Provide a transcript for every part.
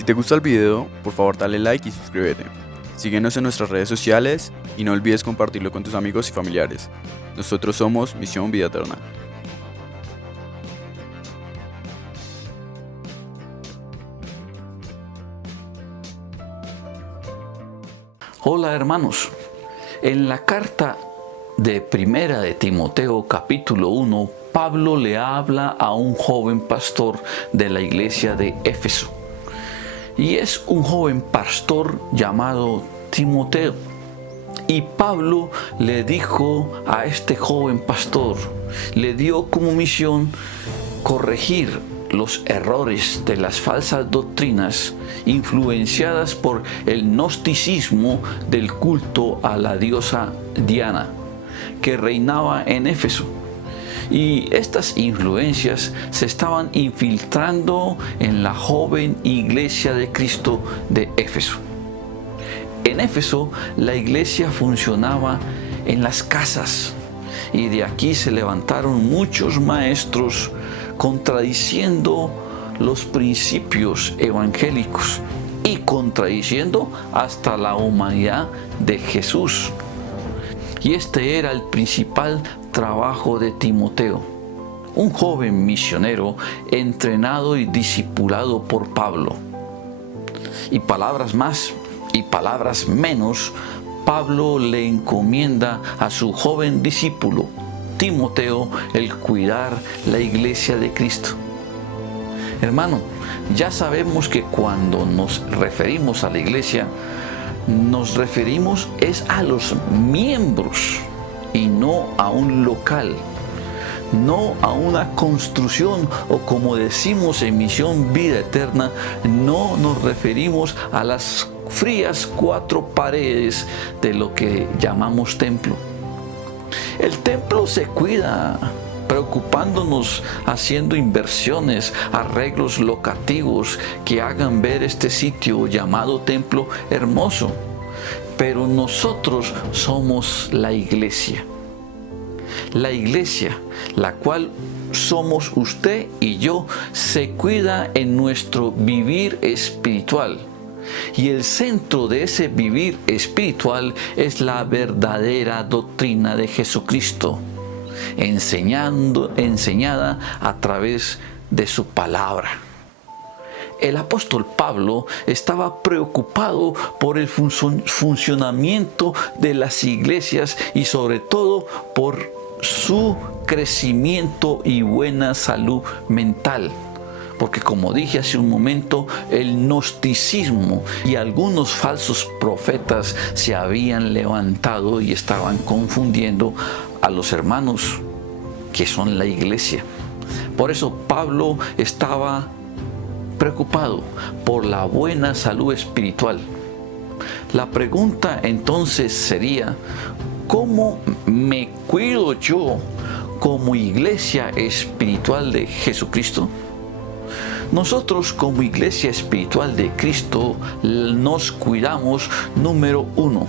Si te gusta el video, por favor dale like y suscríbete. Síguenos en nuestras redes sociales y no olvides compartirlo con tus amigos y familiares. Nosotros somos Misión Vida Eterna. Hola hermanos, en la carta de Primera de Timoteo capítulo 1, Pablo le habla a un joven pastor de la iglesia de Éfeso. Y es un joven pastor llamado Timoteo. Y Pablo le dijo a este joven pastor, le dio como misión corregir los errores de las falsas doctrinas influenciadas por el gnosticismo del culto a la diosa Diana que reinaba en Éfeso. Y estas influencias se estaban infiltrando en la joven iglesia de Cristo de Éfeso. En Éfeso la iglesia funcionaba en las casas y de aquí se levantaron muchos maestros contradiciendo los principios evangélicos y contradiciendo hasta la humanidad de Jesús. Y este era el principal trabajo de Timoteo, un joven misionero entrenado y discipulado por Pablo. Y palabras más y palabras menos, Pablo le encomienda a su joven discípulo, Timoteo, el cuidar la iglesia de Cristo. Hermano, ya sabemos que cuando nos referimos a la iglesia, nos referimos es a los miembros y no a un local, no a una construcción o como decimos en Misión Vida Eterna, no nos referimos a las frías cuatro paredes de lo que llamamos templo. El templo se cuida preocupándonos, haciendo inversiones, arreglos locativos que hagan ver este sitio llamado templo hermoso. Pero nosotros somos la iglesia. La iglesia, la cual somos usted y yo, se cuida en nuestro vivir espiritual. Y el centro de ese vivir espiritual es la verdadera doctrina de Jesucristo, enseñada a través de su palabra. El apóstol Pablo estaba preocupado por el funcionamiento de las iglesias y sobre todo por su crecimiento y buena salud mental. Porque como dije hace un momento, el gnosticismo y algunos falsos profetas se habían levantado y estaban confundiendo a los hermanos que son la iglesia. Por eso Pablo estaba preocupado por la buena salud espiritual. La pregunta entonces sería, ¿cómo me cuido yo como iglesia espiritual de Jesucristo? Nosotros como iglesia espiritual de Cristo nos cuidamos, número 1,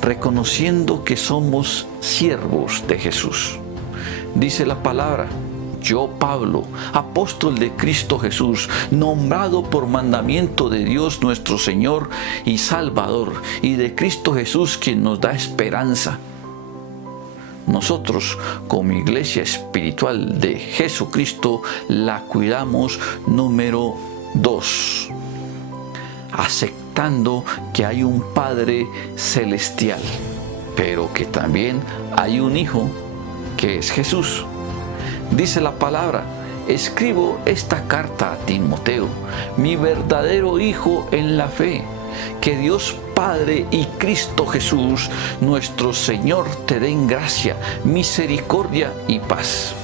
reconociendo que somos siervos de Jesús. Dice la palabra, yo Pablo, apóstol de Cristo Jesús, nombrado por mandamiento de Dios nuestro Señor y Salvador, y de Cristo Jesús quien nos da esperanza. Nosotros, como iglesia espiritual de Jesucristo, la cuidamos, número 2, aceptando que hay un Padre celestial, pero que también hay un Hijo, que es Jesús. Dice la palabra, escribo esta carta a Timoteo, mi verdadero hijo en la fe, que Dios Padre y Cristo Jesús, nuestro Señor, te den gracia, misericordia y paz.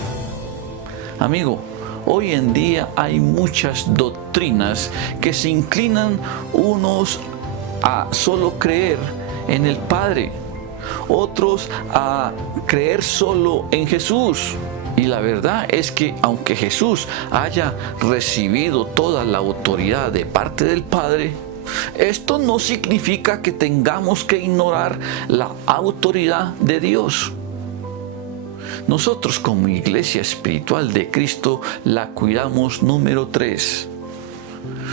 Amigo, hoy en día hay muchas doctrinas que se inclinan unos a solo creer en el Padre, otros a creer solo en Jesús. Y la verdad es que aunque Jesús haya recibido toda la autoridad de parte del Padre, esto no significa que tengamos que ignorar la autoridad de Dios. Nosotros como iglesia espiritual de Cristo la cuidamos, número 3,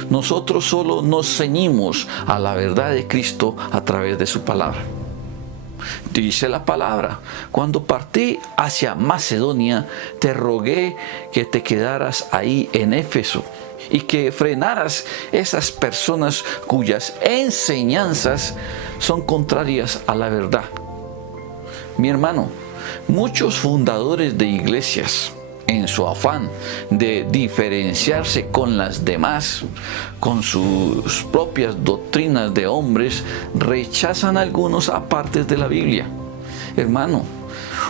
Nosotros solo nos ceñimos a la verdad de Cristo a través de su palabra. Dice la palabra: cuando partí hacia Macedonia, te rogué que te quedaras ahí en Éfeso y que frenaras esas personas cuyas enseñanzas son contrarias a la verdad. Mi hermano, muchos fundadores de iglesias, en su afán de diferenciarse con las demás, con sus propias doctrinas de hombres, rechazan algunos apartes de la Biblia. Hermano,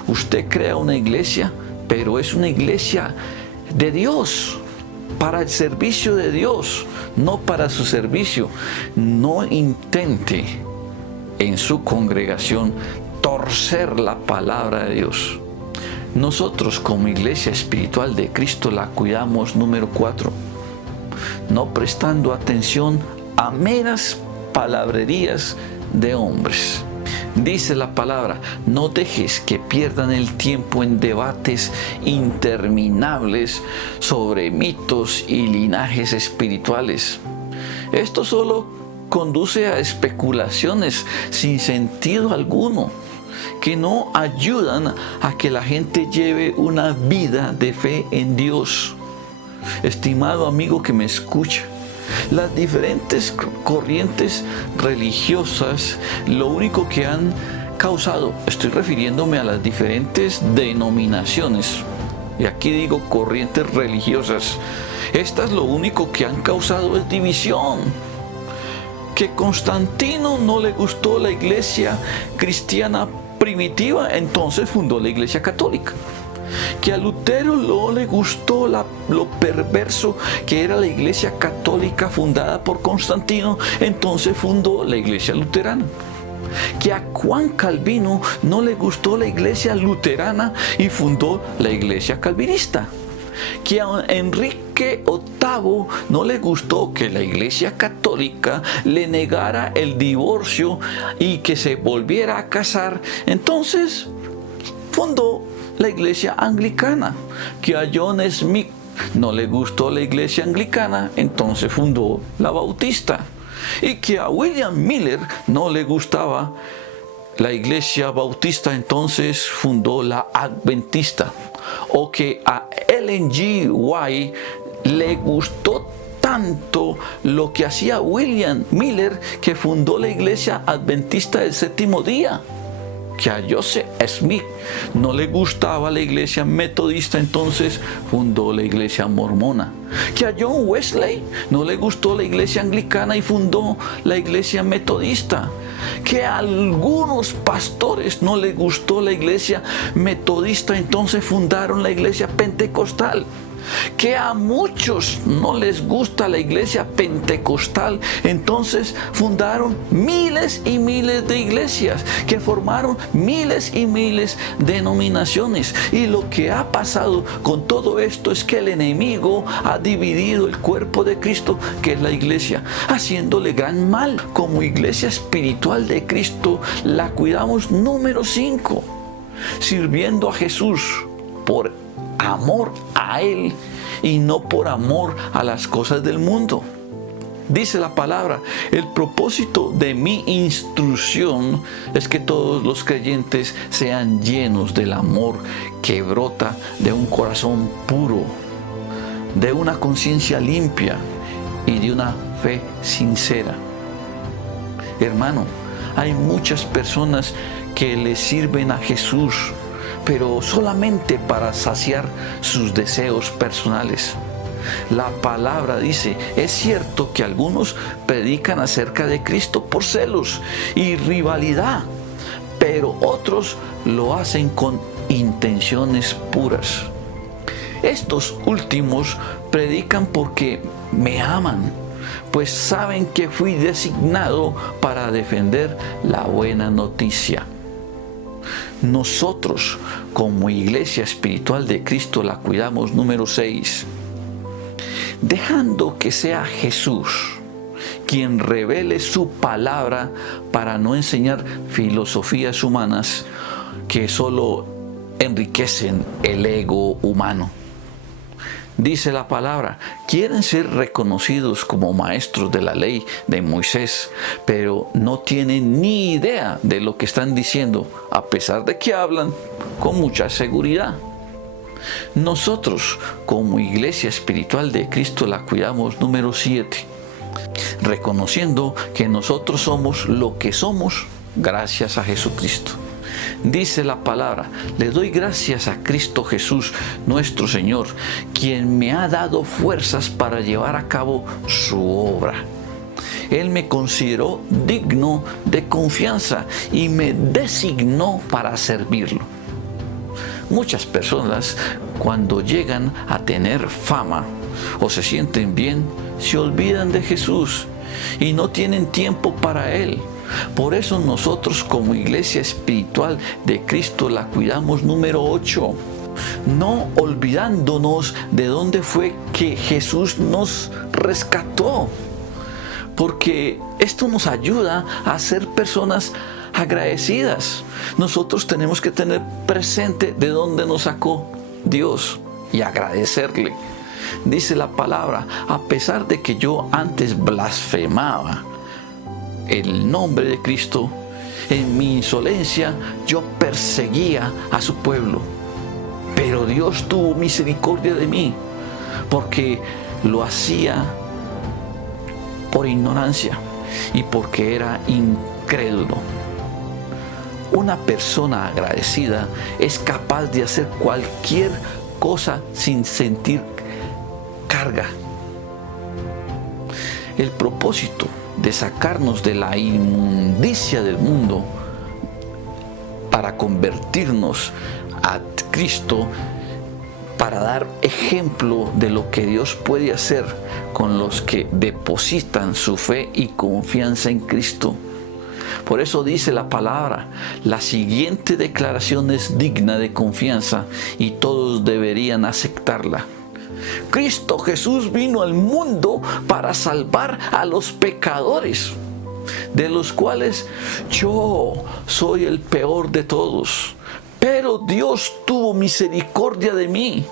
usted crea una iglesia, pero es una iglesia de Dios, para el servicio de Dios, no para su servicio. No intente en su congregación torcer la palabra de Dios. Nosotros como iglesia espiritual de Cristo la cuidamos, número 4, no prestando atención a meras palabrerías de hombres. Dice la palabra: no dejes que pierdan el tiempo en debates interminables sobre mitos y linajes espirituales. Esto solo conduce a especulaciones sin sentido alguno, que no ayudan a que la gente lleve una vida de fe en Dios. Estimado amigo que me escucha, las diferentes corrientes religiosas lo único que han causado, estoy refiriéndome a las diferentes denominaciones, y aquí digo corrientes religiosas, estas lo único que han causado es división. Que Constantino no le gustó la iglesia cristiana primitiva, entonces fundó la iglesia católica. Que a Lutero no le gustó lo perverso que era la iglesia católica fundada por Constantino, entonces fundó la iglesia luterana. Que a Juan Calvino no le gustó la iglesia luterana y fundó la iglesia calvinista. Que a Enrique VIII no le gustó que la iglesia católica le negara el divorcio y que se volviera a casar, entonces fundó la iglesia anglicana. Que a John Smith no le gustó la iglesia anglicana, entonces fundó la bautista. Y que a William Miller no le gustaba la iglesia bautista, entonces fundó la adventista. O que a Ellen G. White le gustó tanto lo que hacía William Miller que fundó la iglesia adventista del séptimo día. Que a Joseph Smith no le gustaba la iglesia metodista, entonces fundó la iglesia mormona. Que a John Wesley no le gustó la iglesia anglicana y fundó la iglesia metodista. Que a algunos pastores no les gustó la iglesia metodista, entonces fundaron la iglesia pentecostal. Que a muchos no les gusta la iglesia pentecostal, entonces fundaron miles y miles de iglesias que formaron miles y miles de denominaciones. Y lo que ha pasado con todo esto es que el enemigo ha dividido el cuerpo de Cristo, que es la iglesia, haciéndole gran mal. Como iglesia espiritual de Cristo la cuidamos, número 5, sirviendo a Jesús por amor a Él y no por amor a las cosas del mundo. Dice la palabra: el propósito de mi instrucción es que todos los creyentes sean llenos del amor que brota de un corazón puro, de una conciencia limpia y de una fe sincera. Hermano, hay muchas personas que le sirven a Jesús, pero solamente para saciar sus deseos personales. La palabra dice: es cierto que algunos predican acerca de Cristo por celos y rivalidad, pero otros lo hacen con intenciones puras. Estos últimos predican porque me aman, pues saben que fui designado para defender la buena noticia. Nosotros, como iglesia espiritual de Cristo, la cuidamos, número 6, dejando que sea Jesús quien revele su palabra, para no enseñar filosofías humanas que solo enriquecen el ego humano. Dice la palabra, quieren ser reconocidos como maestros de la ley de Moisés, pero no tienen ni idea de lo que están diciendo, a pesar de que hablan con mucha seguridad. Nosotros, como Iglesia Espiritual de Cristo, la cuidamos. Número 7. Reconociendo que nosotros somos lo que somos gracias a Jesucristo. Dice la palabra, le doy gracias a Cristo Jesús, nuestro Señor, quien me ha dado fuerzas para llevar a cabo su obra. Él me consideró digno de confianza y me designó para servirlo. Muchas personas, cuando llegan a tener fama o se sienten bien, se olvidan de Jesús y no tienen tiempo para Él. Por eso nosotros, como Iglesia Espiritual de Cristo, la cuidamos. Número 8. No olvidándonos de dónde fue que Jesús nos rescató. Porque esto nos ayuda a ser personas agradecidas. Nosotros tenemos que tener presente de dónde nos sacó Dios y agradecerle. Dice la palabra, a pesar de que yo antes blasfemaba el nombre de Cristo, en mi insolencia yo perseguía a su pueblo. Pero Dios tuvo misericordia de mí, porque lo hacía por ignorancia y porque era incrédulo. Una persona agradecida es capaz de hacer cualquier cosa sin sentir carga. El propósito de sacarnos de la inmundicia del mundo para convertirnos a Cristo, para dar ejemplo de lo que Dios puede hacer con los que depositan su fe y confianza en Cristo. Por eso dice la palabra, la siguiente declaración es digna de confianza y todos deberían aceptarla. Cristo Jesús vino al mundo para salvar a los pecadores, de los cuales yo soy el peor de todos. Pero Dios tuvo misericordia de mí,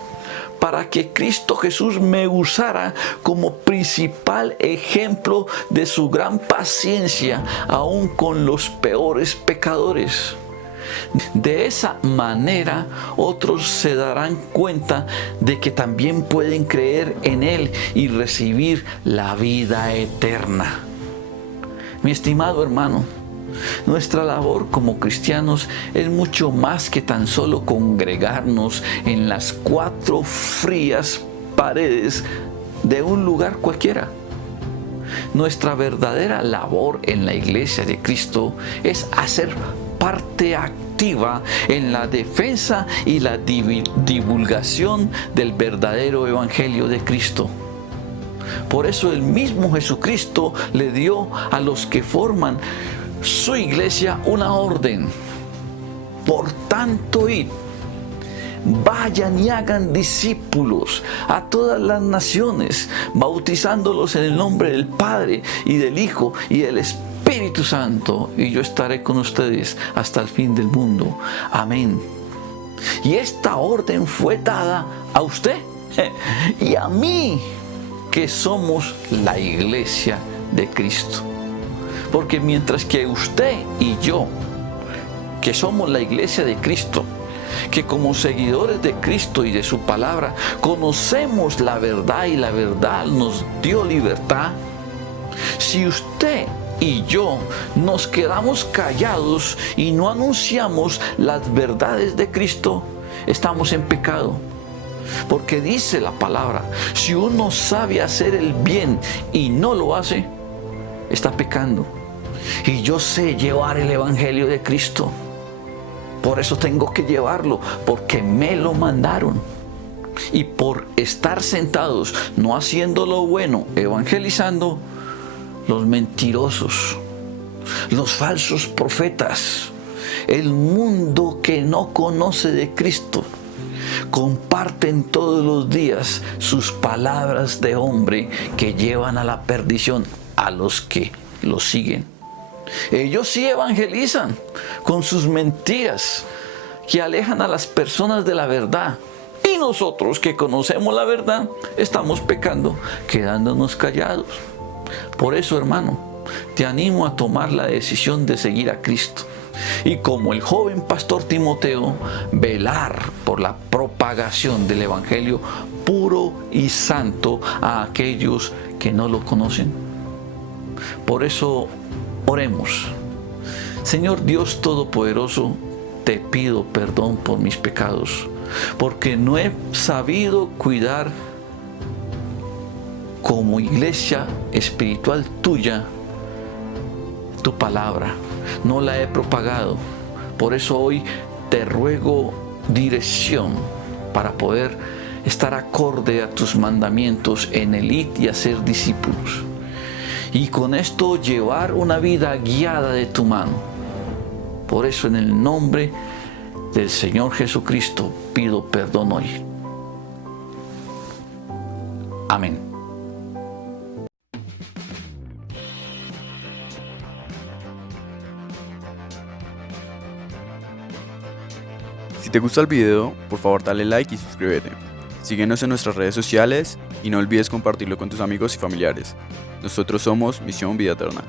para que Cristo Jesús me usara como principal ejemplo de su gran paciencia, aún con los peores pecadores. De esa manera otros se darán cuenta de que también pueden creer en Él y recibir la vida eterna. Mi estimado hermano, nuestra labor como cristianos es mucho más que tan solo congregarnos en las 4 frías paredes de un lugar cualquiera. Nuestra verdadera labor en la Iglesia de Cristo es hacer parte activa en la defensa y la divulgación del verdadero Evangelio de Cristo. Por eso el mismo Jesucristo le dio a los que forman su iglesia una orden. Por tanto, id, vayan y hagan discípulos a todas las naciones, bautizándolos en el nombre del Padre y del Hijo y del Espíritu Santo, y yo estaré con ustedes hasta el fin del mundo. Amén. Y esta orden fue dada a usted y a mí, que somos la iglesia de Cristo. Porque mientras que usted y yo, que somos la iglesia de Cristo, que como seguidores de Cristo y de su palabra, conocemos la verdad y la verdad nos dio libertad, si usted y yo nos quedamos callados y no anunciamos las verdades de Cristo, estamos en pecado. Porque dice la palabra, si uno sabe hacer el bien y no lo hace, está pecando. Y yo sé llevar el Evangelio de Cristo. Por eso tengo que llevarlo, porque me lo mandaron. Y por estar sentados, no haciendo lo bueno, evangelizando, los mentirosos, los falsos profetas, el mundo que no conoce de Cristo, comparten todos los días sus palabras de hombre que llevan a la perdición a los que los siguen. Ellos sí evangelizan con sus mentiras que alejan a las personas de la verdad Y nosotros que conocemos la verdad, estamos pecando, quedándonos callados. Por eso, hermano, te animo a tomar la decisión de seguir a Cristo. Y como el joven pastor Timoteo, velar por la propagación del Evangelio puro y santo a aquellos que no lo conocen. Por eso, oremos. Señor Dios Todopoderoso, te pido perdón por mis pecados, porque no he sabido cuidar como iglesia espiritual tuya tu palabra. No la he propagado. Por eso hoy te ruego dirección para poder estar acorde a tus mandamientos en el ir y hacer discípulos. Y con esto llevar una vida guiada de tu mano. Por eso en el nombre del Señor Jesucristo pido perdón hoy. Amén. Si te gusta el video, por favor dale like y suscríbete. Síguenos en nuestras redes sociales y no olvides compartirlo con tus amigos y familiares. Nosotros somos Misión Vida Eterna.